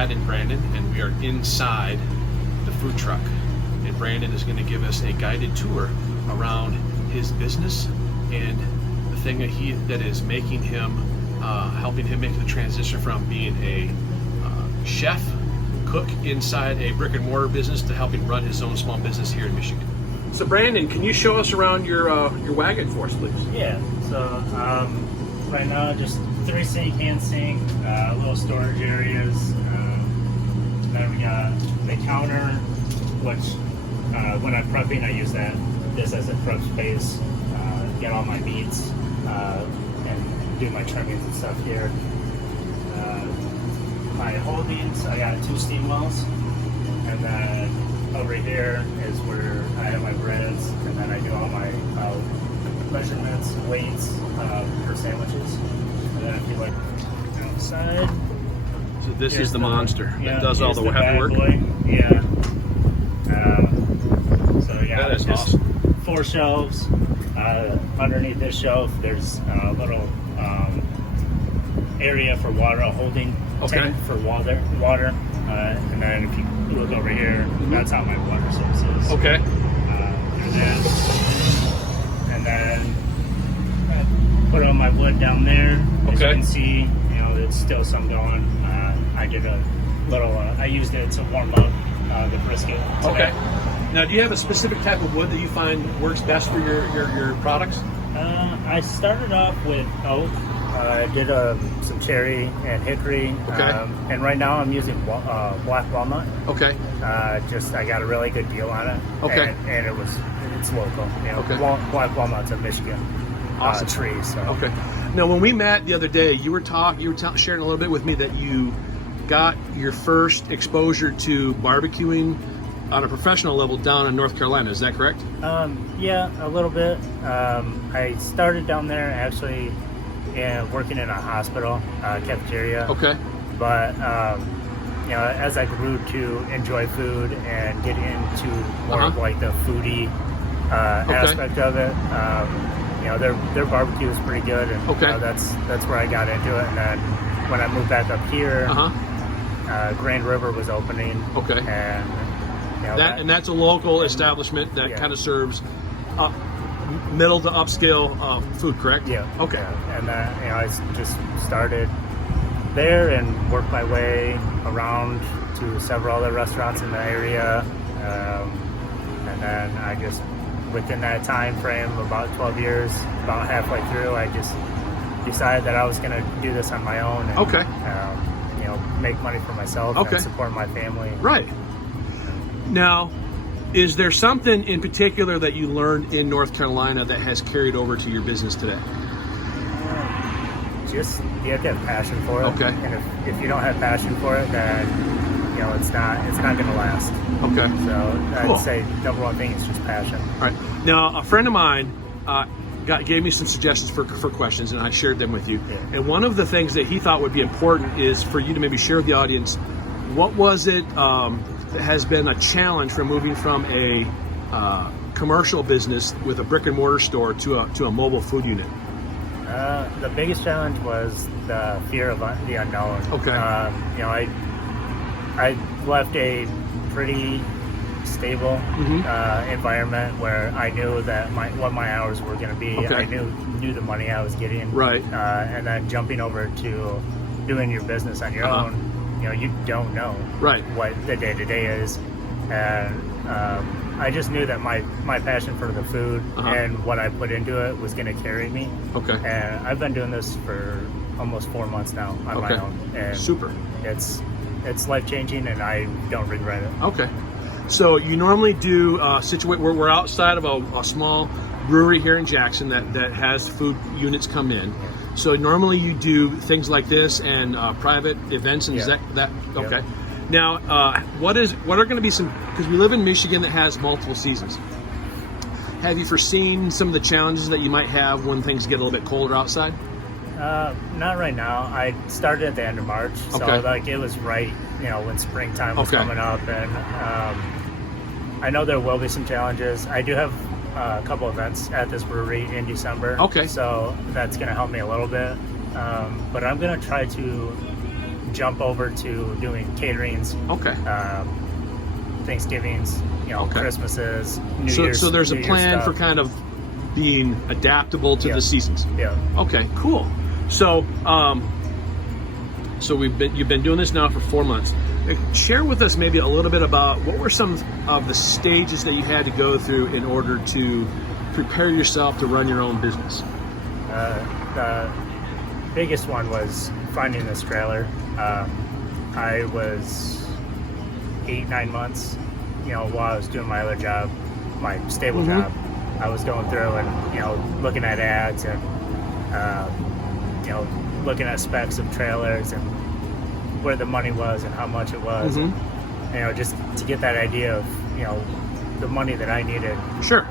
Brad and Brandon, and we are inside the food truck. And Brandon is going to give us a guided tour around his business and the thing that is making him, helping him make the transition from being a chef, cook inside a brick and mortar business to helping run his own small business here in Michigan. So Brandon, can you show us around your wagon for us, please? Yeah. So right now, just 3 sink, hand sink, little storage areas. Then we got the counter, which when I'm prepping, I use this as a prep space. Get all my meats and do my trimmings and stuff here. My holdings, I got 2 steam wells, and then over here is where I have my breads, and then I do all my measurements, weights for sandwiches. And then if you look outside, so this is the monster that does all the heavy heavy work. Boy. Yeah. So yeah, that is just awesome. 4 shelves. Underneath this shelf, there's a little area for water, a holding tank for water. And then if you look over here, that's how my water source is. Okay. And then I put on my wood down there. As you can see, there's still some going. I did a little, I used it to warm up the brisket today. Okay. Now, do you have a specific type of wood that you find works best for your products? I started off with oak. I did some cherry and hickory. Okay. And right now I'm using black walnut. Okay. I got a really good deal on it. Okay. And it's local. Okay. Black walnut's a Michigan awesome tree. So. Okay. Now, when we met the other day, you were sharing a little bit with me that you got your first exposure to barbecuing on a professional level down in North Carolina. Is that correct? Yeah, a little bit. I started down there actually working in a hospital cafeteria. Okay. But as I grew to enjoy food and get into more of like the foodie aspect of it, their barbecue is pretty good, and that's where I got into it. And then when I moved back up here, Grand River was opening. Okay. And that's a local establishment that kind of serves middle to upscale food, correct? Yeah. Okay. Yeah. And I just started there and worked my way around to several other restaurants in the area, and then I just, within that time frame, about 12 years, about halfway through, I just decided that I was going to do this on my own. And, make money for myself and support my family. Right. Now, is there something in particular that you learned in North Carolina that has carried over to your business today? Just, you have to have passion for it. Okay. And if you don't have passion for it, then it's not going to last. Okay. So I'd say number one thing is just passion. All right. Now, a friend of mine gave me some suggestions for questions, and I shared them with you. Yeah. And one of the things that he thought would be important is for you to maybe share with the audience, what was it that has been a challenge from moving from a commercial business with a brick and mortar store to a mobile food unit? The biggest challenge was the fear of the unknown. Okay. I left a pretty stable environment where I knew that what my hours were going to be. Okay. I knew the money I was getting. Right. And then jumping over to doing your business on your own, you don't know what the day-to-day is. And I just knew that my passion for the food and what I put into it was going to carry me. Okay. And I've been doing this for almost 4 months now on my own. And super. It's life-changing, and I don't regret it. Okay. So you normally do we're outside of a small brewery here in Jackson that has food units come in. So normally you do things like this and private events, and is that okay? Yep. Now, what are going to be some, because we live in Michigan that has multiple seasons. Have you foreseen some of the challenges that you might have when things get a little bit colder outside? Not right now. I started at the end of March, so it was right, when springtime was coming up, and I know there will be some challenges. I do have a couple events at this brewery in December. Okay. So that's going to help me a little bit, but I'm going to try to jump over to doing caterings, Okay. Thanksgivings, Okay. Christmases, New Year's. So there's a New Year's plan for stuff. kind of being adaptable to Yeah. the seasons. Yeah. Okay, cool. So, you've been doing this now for 4 months. Share with us maybe a little bit about what were some of the stages that you had to go through in order to prepare yourself to run your own business. The biggest one was finding this trailer. I was 8-9 months, while I was doing my other job, my stable job. I was going through and looking at ads and looking at specs of trailers and where the money was and how much it was. And, just to get that idea of the money that I needed. Sure.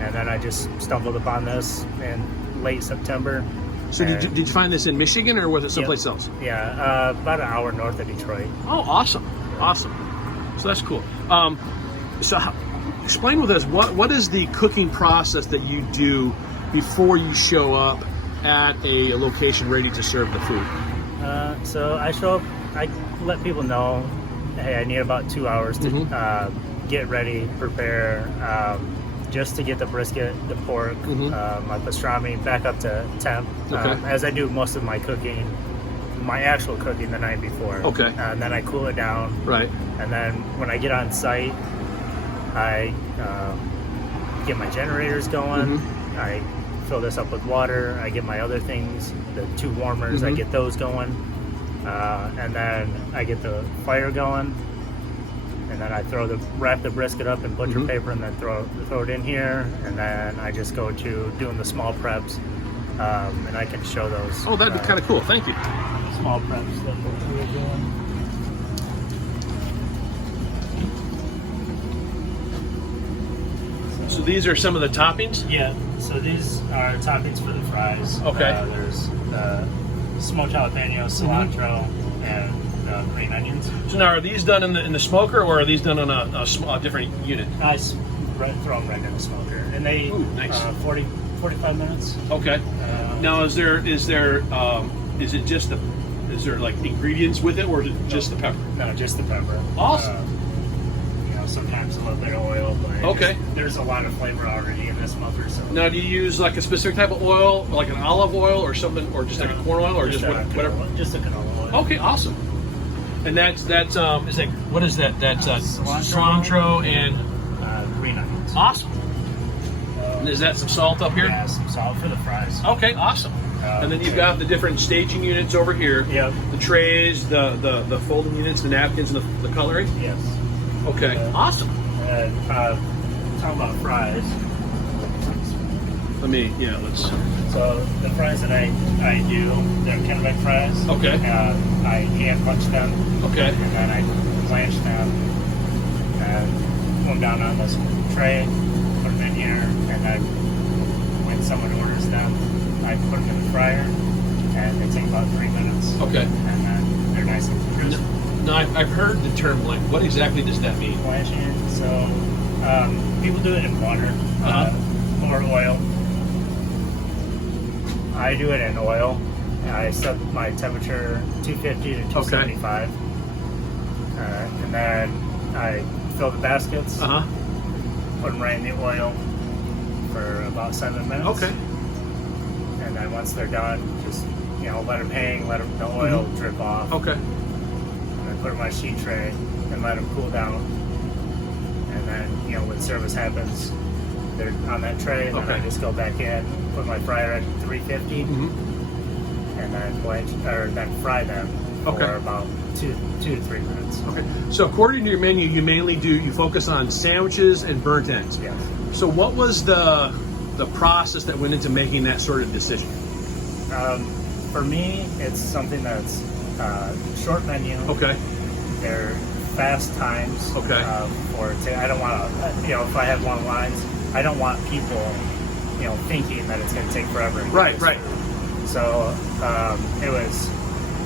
And then I just stumbled upon this in late September. So did you find this in Michigan or was it someplace else? Yeah, about an hour north of Detroit. Oh, awesome. So that's cool. Explain with us what is the cooking process that you do before you show up at a location ready to serve the food? So I show up, I let people know, hey, I need about 2 hours to get ready, prepare, just to get the brisket, the pork, my pastrami back up to temp, as I do most of my cooking, my actual cooking the night before. Okay. And then I cool it down. Right. And then when I get on site, I get my generators going. I fill this up with water. I get my other things, the 2 warmers, I get those going. And then I get the fire going. And then I wrap the brisket up in butcher paper and then throw it in here. And then I just go to doing the small preps. And I can show those. Oh, that'd be kind of cool. Thank you. Small preps that we're doing. So these are some of the toppings? Yeah, so these are toppings for the fries. Okay. There's the smoked jalapeno, cilantro, and green onions. So now, are these done in the smoker, or are these done on a different unit? I throw them right in the smoker, and they nice. 45 minutes. Okay. Now, is there like ingredients with it, or is it just the pepper? No, just the pepper. Awesome. Sometimes a little bit of oil, but Okay. there's a lot of flavor already in this smoker. So Now, do you use like a specific type of oil, like an olive oil, or something, or just like a corn oil, or just whatever? Just a canola oil. Okay, awesome. And that's is that what is that? That's cilantro and green onions. awesome. And is that some salt up here? Yeah, some salt for the fries. Okay, awesome. And then you've got the different staging units over here. Yep. The trays, the folding units, the napkins, and the cutlery. Yes. Okay, awesome. Talking about fries. Let's. So the fries that I do, they're Kennebec fries. Okay. I hand punch them. Okay. And then I blanch them and put them down on this tray, put them in here, and then when someone orders them, I put them in the fryer, and they take about 3 minutes. Okay. And then they're nice and crisp. Now, I've heard the term blank. What exactly does that mean? Blanching it. So people do it in water or oil. I do it in oil. I set my temperature 250 to 275. And then I fill the baskets, put them right in the oil for about 7 minutes. Okay. And then once they're done, just let them hang, let the oil drip off. Okay. And then put them on a sheet tray and let them cool down. And then when service happens, they're on that tray, and then I just go back in, put my fryer at 350, and then fry them for about 2 to 3 minutes. Okay. So according to your menu, you focus on sandwiches and burnt ends. Yes. So what was the process that went into making that sort of decision? For me, it's something that's short menu. Okay. They're fast times. Okay. I don't want to, if I have long lines, I don't want people, thinking that it's going to take forever. Right. So it was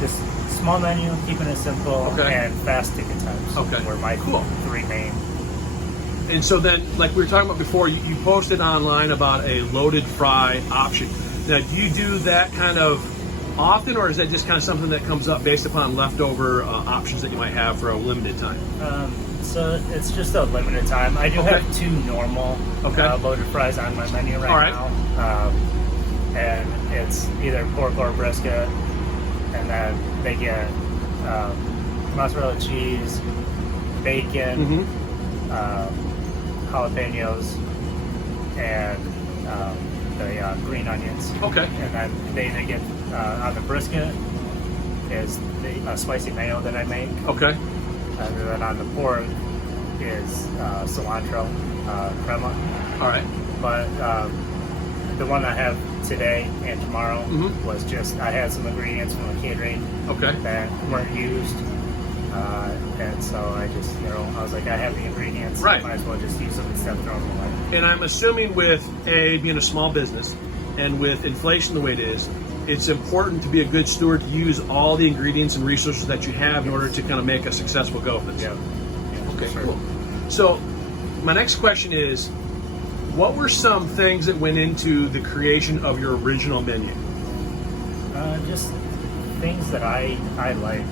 just small menu, keeping it simple, and fast ticket times. Okay. Were my 3 main. And so then, like we were talking about before, you posted online about a loaded fry option. Now, do you do that kind of often, or is that just kind of something that comes up based upon leftover options that you might have for a limited time? So it's just a limited time. I do have 2 normal loaded fries on my menu right now. And it's either pork or brisket. And then they get mozzarella cheese, bacon, jalapenos, and the green onions. Okay. And then they get on the brisket is the spicy mayo that I make. Okay. And then on the pork is cilantro crema. All right. But the one I have today and tomorrow was just, I had some ingredients from the catering that weren't used. And so I just, I was like, I have the ingredients. Right. I might as well just use them instead of throwing them away. And I'm assuming with being a small business and with inflation the way it is, it's important to be a good steward to use all the ingredients and resources that you have in order to kind of make a successful go of this. Yeah. Okay, sure. Cool. So my next question is, what were some things that went into the creation of your original menu? Just things that I liked.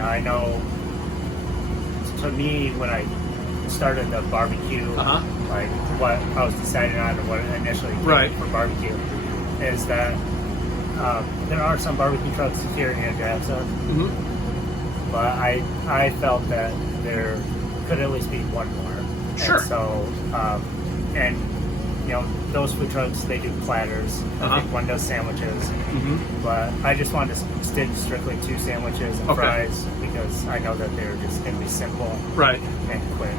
I know, to me, when I started the barbecue, like what I was deciding on and what initially came for barbecue is that there are some barbecue trucks here in Jackson, but I felt that there could at least be one more. Sure. And so, those food trucks, they do platters. I think one does sandwiches. But I just wanted to stick strictly to sandwiches and fries because I know that they're just going to be simple and quick.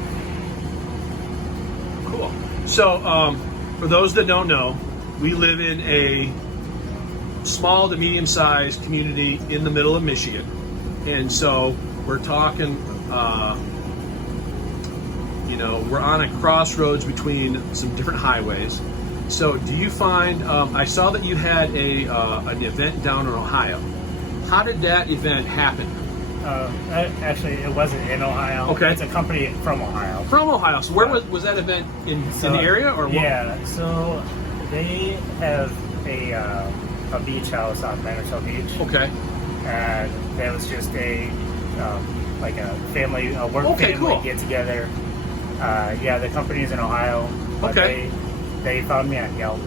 Cool. So, for those that don't know, we live in a small to medium-sized community in the middle of Michigan. And so we're talking, we're on a crossroads between some different highways. So do you find, I saw that you had an event down in Ohio. How did that event happen? Actually, it wasn't in Ohio. Okay. It's a company from Ohio. From Ohio. So where was that event in the area? Or what? Yeah, so they have a beach house on Manitow Beach. Okay. And there was just a family, a work family get together. The company's in Ohio. But they found me on Yelp.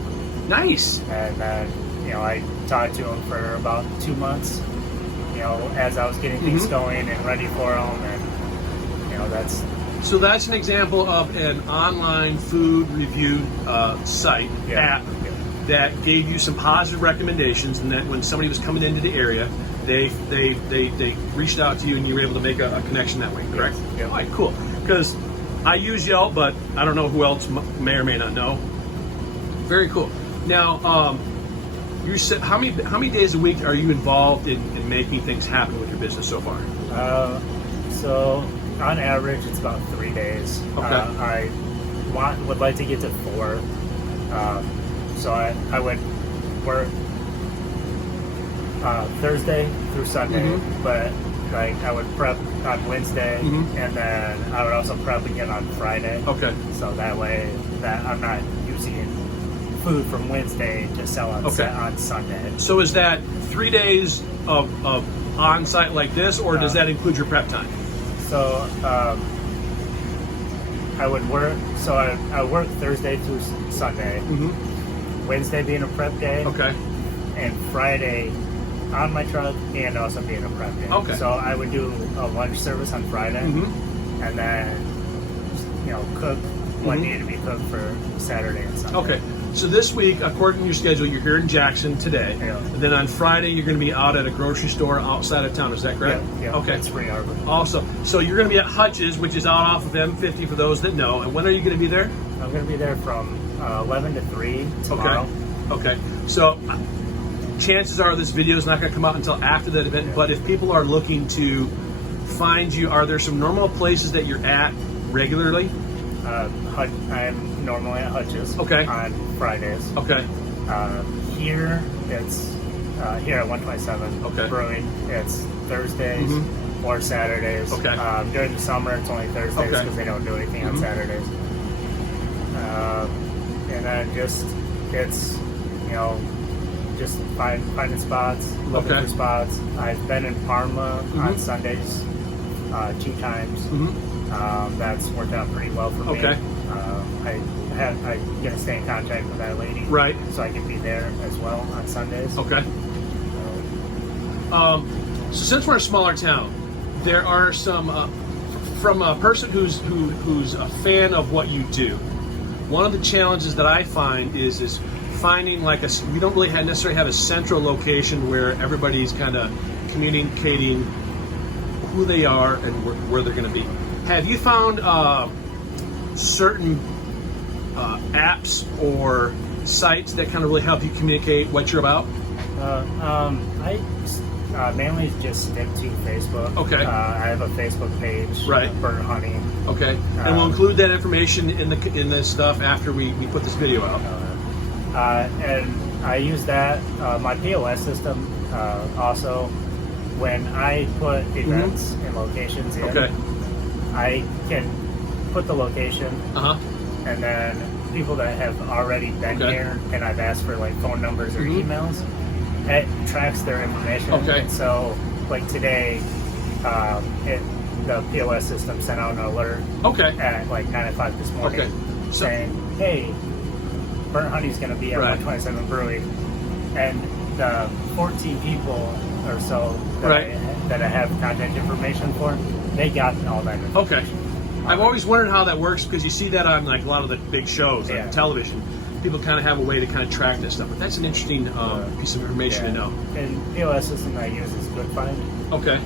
Nice. And then, I talked to them for about 2 months, as I was getting things going and ready for them. And, that's... So that's an example of an online food review site, app, that gave you some positive recommendations, and that when somebody was coming into the area, they reached out to you and you were able to make a connection that way, correct? Yeah. All right, cool. Because I use Yelp, but I don't know who else may or may not know. Very cool. Now, you said how many days a week are you involved in making things happen with your business so far? So on average, it's about 3 days. Okay. I would like to get to 4. So I would work Thursday through Sunday, but I would prep on Wednesday, and then I would also prep again on Friday. Okay. So that way that I'm not using food from Wednesday to sell on Sunday. So is that 3 days of on-site like this, or does that include your prep time? So I would work. So I work Thursday through Sunday. Wednesday being a prep day. Okay. And Friday on my truck, and also being a prep day. Okay. So I would do a lunch service on Friday, and then cook what needed to be cooked for Saturday and Sunday. Okay. So this week, according to your schedule, you're here in Jackson today. Yeah. And then on Friday, you're going to be out at a grocery store outside of town. Is that correct? Yeah. Okay. Spring Arbor. Also, so you're going to be at Hutch's, which is out off of M50 for those that know. And when are you going to be there? I'm going to be there from 11 to 3 tomorrow. Okay. So chances are this video is not going to come out until after that event. But if people are looking to find you, are there some normal places that you're at regularly? I'm normally at Hutch's on Fridays. Okay. Here it's here at 127 Brewing. It's Thursdays or Saturdays. Okay. During the summer, it's only Thursdays because they don't do anything on Saturdays. And then just it's just finding spots, looking Okay. for spots. I've been in Parma on Sundays 2 times. That's worked out pretty well for me. Okay. I'm gonna stay in contact with that lady, Right. so I can be there as well on Sundays. Okay. So since we're a smaller town, there are some from a person who's a fan of what you do. One of the challenges that I find is finding like we don't really necessarily have a central location where everybody's kind of communicating who they are and where they're going to be. Have you found certain apps or sites that kind of really help you communicate what you're about? I mainly just stick to Facebook. Okay. I have a Facebook page, Right. Bird Honey. Okay, and we'll include that information in the stuff after we put this video out. And I use that. My POS system also, when I put events and locations in, Okay. I can put the location, Uh-huh. and then people that have already been Okay. here and I've asked for like phone numbers or emails, it tracks their information. Okay. And so like today, the POS system sent out an alert Okay. at like 9:05 this morning, Okay. So, saying, "Hey, Burnt Honey's going to be at Right. 127 Brewing," and the 14 people or so that, Right. that I have contact information for, they got all that information. okay. I've always wondered how that works because you see that on like a lot of the big shows, like Yeah. television. People kind of have a way to kind of track this stuff. But that's an interesting piece of information to know. And POS system I use is GoodFind. Okay.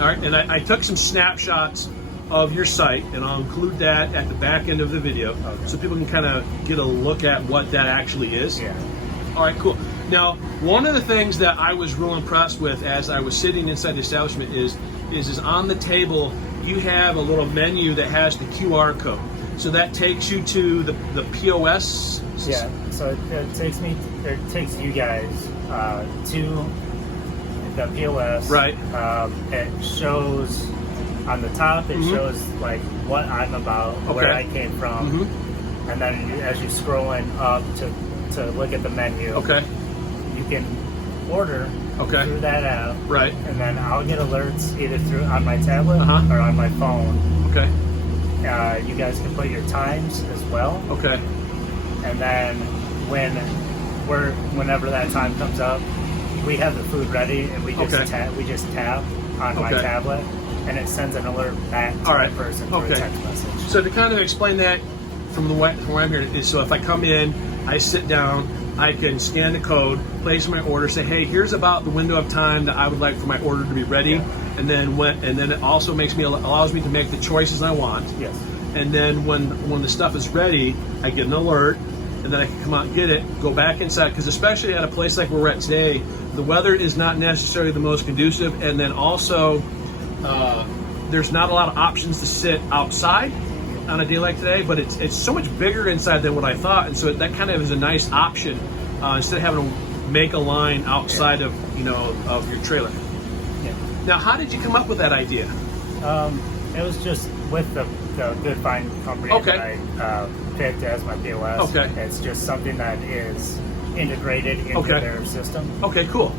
All right. And I took some snapshots of your site, and I'll include that at the back end of the video, Okay. so people can kind of get a look at what that actually is. Yeah. All right, cool. Now, one of the things that I was real impressed with as I was sitting inside the establishment is on the table you have a little menu that has the QR code. So that takes you to the POS. Yeah. So it takes you guys to the POS. Right. It shows on the top. It shows like what I'm about, where Okay. I came from, and then as you're scrolling up to look at the menu, Okay. you can order Okay. through that app, Right. and then I'll get alerts either through on my tablet Uh-huh. or on my phone. Okay. You guys can put your times as well, Okay. and then whenever that time comes up, we have the food ready, and we just Okay. tap on my Okay. tablet, and it sends an alert back to All right. the person through Okay. a text message. So to kind of explain that from where I'm here is, so if I come in, I sit down, I can scan the code, place my order, say, hey, here's about the window of time that I would like for my order to be ready, Yeah. and then it also allows me to make the choices I want. Yes. And then when the stuff is ready, I get an alert, and then I can come out and get it, go back inside, because especially at a place like we're at today, the weather is not necessarily the most conducive, and then also there's not a lot of options to sit outside on a day like today, but it's so much bigger inside than what I thought, and so that kind of is a nice option instead of having to make a line outside of your trailer. Yeah. Now, how did you come up with that idea? It was just with the GoodFind company Okay. that I picked as my POS. Okay. It's just something that is integrated into Okay. their system. Okay, cool.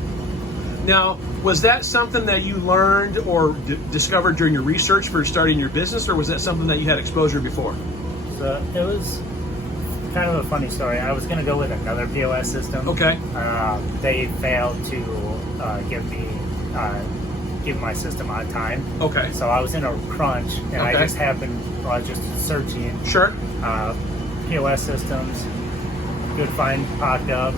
Now, was that something that you learned or discovered during your research for starting your business, or was that something that you had exposure before? So it was kind of a funny story. I was going to go with another POS system. Okay. They failed to give my system on time. Okay. So I was in a crunch, and I Okay. just happened, while I was just searching Sure. POS systems, GoodFind popped up.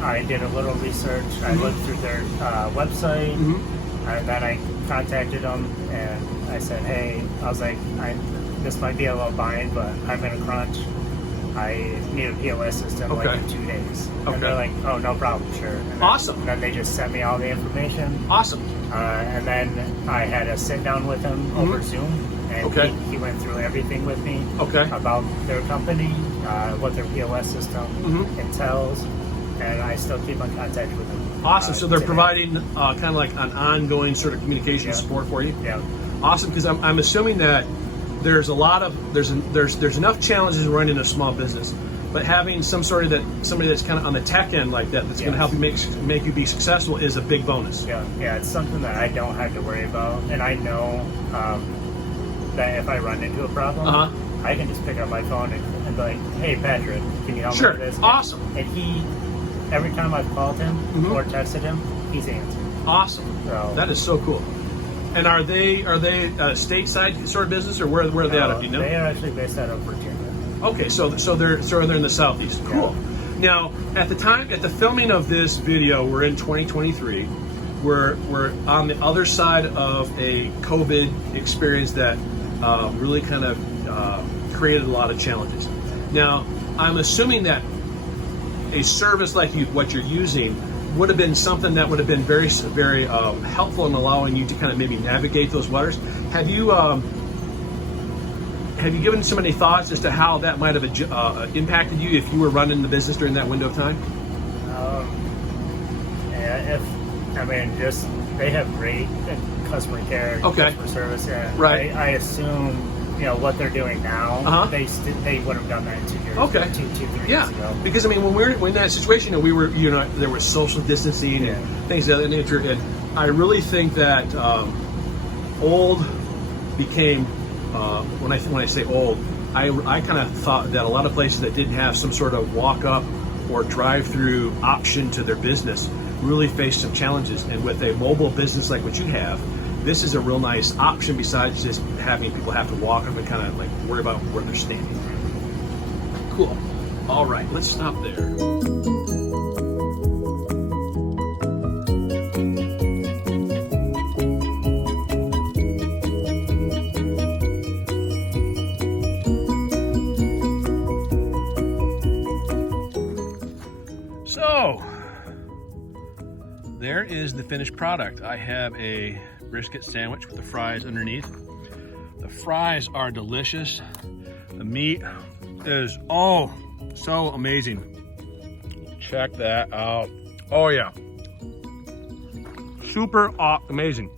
I did a little research. I looked through their website, and then I contacted them, and I said, hey, I was like, this might be a little behind, but I'm in a crunch. I need a POS system like in 2 days. Okay. And they're like, oh, no problem, sure. And then, Awesome. And then they just sent me all the information. Awesome. And then I had a sit down with him over Zoom, and Okay. he went through everything with me Okay. about their company, what their POS system entails, and I still keep in contact with them. Awesome. So they're today. providing kind of like an ongoing sort of communication support for you. Yeah. Awesome, because I'm assuming that there's a lot of there's enough challenges in running a small business, but having somebody that's kind of on the tech end like that, that's going to help you make you be successful, is a big bonus. Yeah, it's something that I don't have to worry about, and I know that if I run into a problem, I can just pick up my phone and be like, "Hey, Patrick, can you help me with this?" Awesome. And he, every time I've called him or texted him, he's answered. Awesome. So, that is so cool. And are they a stateside sort of business, or where are they out of? Do you know? They are actually based out of Virginia. Okay, so they're in the southeast. Cool. Now, at the filming of this video, we're in 2023. We're on the other side of a COVID experience that really kind of created a lot of challenges. Now, I'm assuming that a service like what you're using would have been something that would have been very, very helpful in allowing you to kind of maybe navigate those waters. Have you given so many thoughts as to how that might have impacted you if you were running the business during that window of time? They have great customer care, customer service. Right. I assume what they're doing now. They would have done that in 2 years. Okay. 3 years ago. Because when we're in that situation, we were there was social distancing and things of that nature, and I really think that old became. When I say old, I kind of thought that a lot of places that didn't have some sort of walk up or drive through option to their business really faced some challenges. And with a mobile business like what you have, this is a real nice option besides just having people have to walk up and kind of like worry about where they're standing. Cool. All right, let's stop there. So, there is the finished product. I have a brisket sandwich with the fries underneath. The fries are delicious. The meat is, so amazing. Check that out. Oh yeah. Super amazing.